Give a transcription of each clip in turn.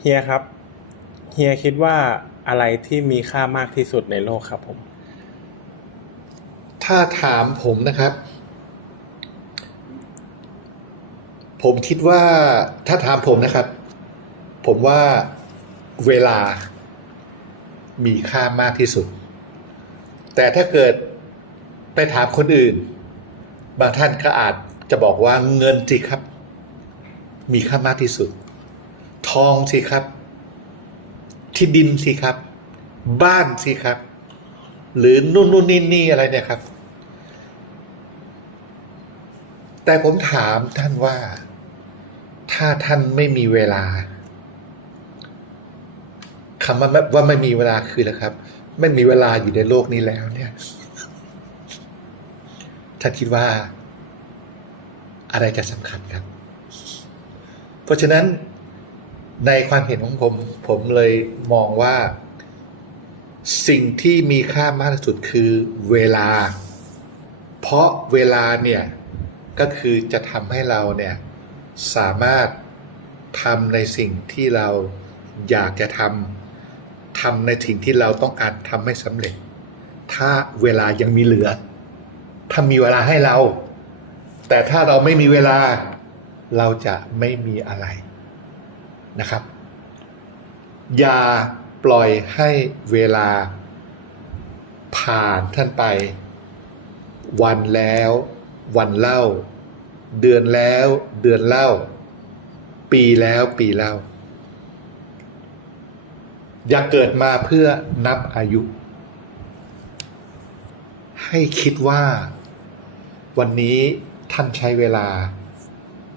เฮียครับ เฮียคิดว่าอะไรที่มีค่ามากที่สุดในโลกครับผม ถ้าถามผมนะครับ ผมคิดว่าถ้าถามผมนะครับ ผมว่าเวลามีค่ามากที่สุด แต่ถ้าเกิดไปถามคนอื่น บางท่านก็อาจจะบอกว่าเงินสิครับ มีค่ามากที่สุด ทองสิครับ ที่ดินสิครับ บ้านสิครับ หรือนู่นนู่นนี่นี่อะไรเนี่ยครับ แต่ผมถามท่านว่า ถ้าท่านไม่มีเวลาคำว่าไม่ว่าไม่มีเวลาคืออะไรครับ ไม่มีเวลาอยู่ในโลกนี้แล้วเนี่ยท่านคิดว่า อะไรจะสำคัญครับ เพราะฉะนั้น ในความเห็นของผม ผมเลยมองว่า สิ่งที่มีค่ามากที่สุดคือเวลา เพราะเวลาเนี่ย ก็คือจะทำให้เราเนี่ย สามารถทำในสิ่งที่เราอยากจะทำทำในสิ่งที่เราต้องการทำให้สำเร็จ ถ้าเวลายังมีเหลือถ้ามีเวลาให้เรา แต่ถ้าเราไม่มีเวลา เราจะไม่มีอะไร นะครับ อย่าปล่อยให้เวลาผ่านท่านไป วันแล้ว วันเล่า เดือนแล้วเดือนเล่า ปีแล้วปีเล่า อย่าเกิดมาเพื่อนับอายุ ให้คิดว่า วันนี้ท่านใช้เวลา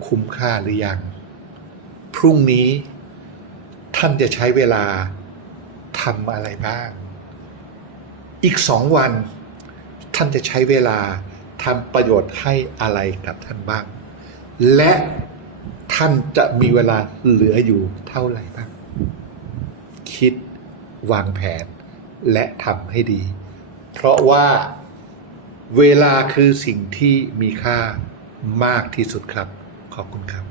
คุ้มค่าหรือยัง รุ่งนี้ ท่านจะใช้เวลาทำอะไรบ้าง อีกสองวัน ท่านจะใช้เวลาทำประโยชน์ให้อะไรกับท่านบ้าง และท่านจะมีเวลาเหลืออยู่เท่าไหร่บ้าง คิดวางแผนและทำให้ดี เพราะว่าเวลาคือสิ่งที่มีค่ามากที่สุดครับ ขอบคุณครับ